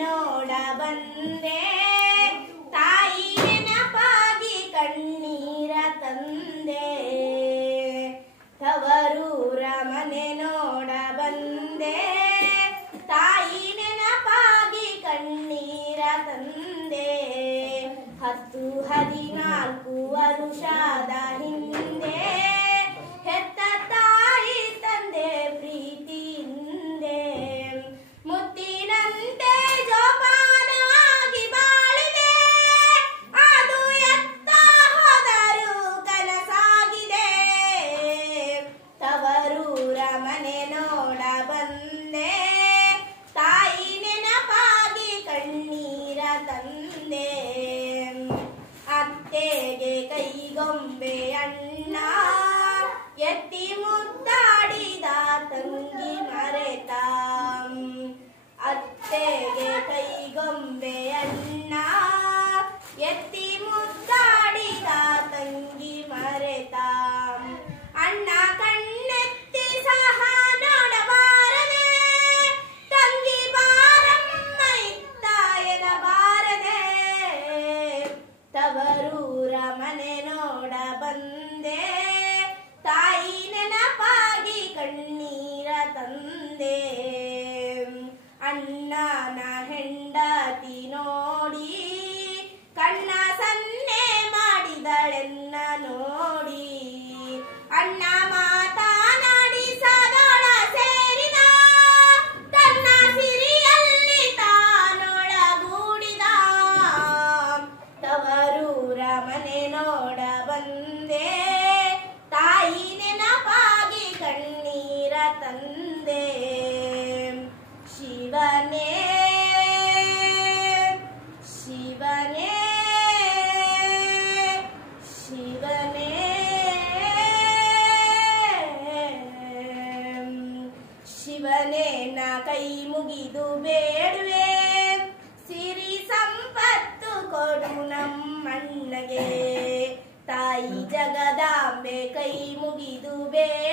ನೋಡ ಬಂದೆ ತಾಯಿ ನೆನಪಾಗಿ ಕಣ್ಣೀರ ತಂದೆ ತವರೂರ ಮನೆ ನೋಡ ಬಂದೆ ತಾಯಿ ನೆನಪಾಗಿ ಕಣ್ಣೀರ ತಂದೆ 10-14 ವರುಷದ ಹಿಂದೆ ಹೆತ್ತ ತಾಯಿ ತಂದೆ ಪ್ರೀತಿಯಿಂದೆ ಮುತ್ತಿನಂತೆ ಜೋಪಾನವಾಗಿ ಬಾಳಿದೆ ಅದು ಎತ್ತ ಹೋದರೂ ಕನಸಾಗಿದೆ ತವರೂರ ಮನೆ ನೋಡ ಬಂದೆ ತಾಯಿ ನೆನಪಾಗಿ ಕಣ್ಣೀರ ತಂದೆ ಅತ್ತೆಗೆ ಕೈಗೊಂಬೆ ಅಣ್ಣ ಎತ್ತಿ ಮುದ್ದಾಡಿದ ತಂಗಿ ಮರೆತ ಅತ್ತೆಗೆ ಕೈಗೊಂಬೆ ಅಣ್ಣ ಎತ್ತಿ ಮುದ್ದಾಡಿದ ತಂಗಿ ಮರೆತ ಅಣ್ಣ ಕಣ್ಣೆತ್ತಿ ಸಹ ನೋಡಬಾರದೆ ತಂಗಿ ಬಾರಮ್ಮ ಇತ್ತ ಎನ್ನಬಾರದೆ ತವರೂರ ಮನೆ ನೋಡ ಬಂದೆ ತಾಯಿ ನೆನಪಾಗಿ ಕಣ್ಣೀರ ತಂದೆ ಅಣ್ಣನ ಹೆಂಡತಿ ನೋಡಿ ಕಣ್ಣ ಸನ್ನೆ ಮಾಡಿದಳೆನ್ನ ನೋಡಿ ಅಣ್ಣ ಮಾತನಾಡಿ ಸದೊಳ ಸೇರಿದ ತನ್ನ ಸಿರಿಯಲ್ಲಿ ತಾನೊಳಗೂಡಿದ ತವರೂರ ಮನೆ ನೋಡ ಬಂದೆ ತಾಯಿ ನೆನಪಾಗಿ ಕಣ್ಣೀರ ತಂದೆ ಶಿವನೇ ಶಿವನೇ ಶಿವನೇ ಶಿವನೇ ನಾ ಕೈ ಮುಗಿದು ಬೇಡುವೆ ಸಿರಿ ಸಂಪತ್ತು ಕೊಡು ನಮ್ಮಣ್ಣಗೆ ತಾಯಿ ಜಗದಾಂಬೆ ಕೈ ಮುಗಿದು ಬೇಡುವೆ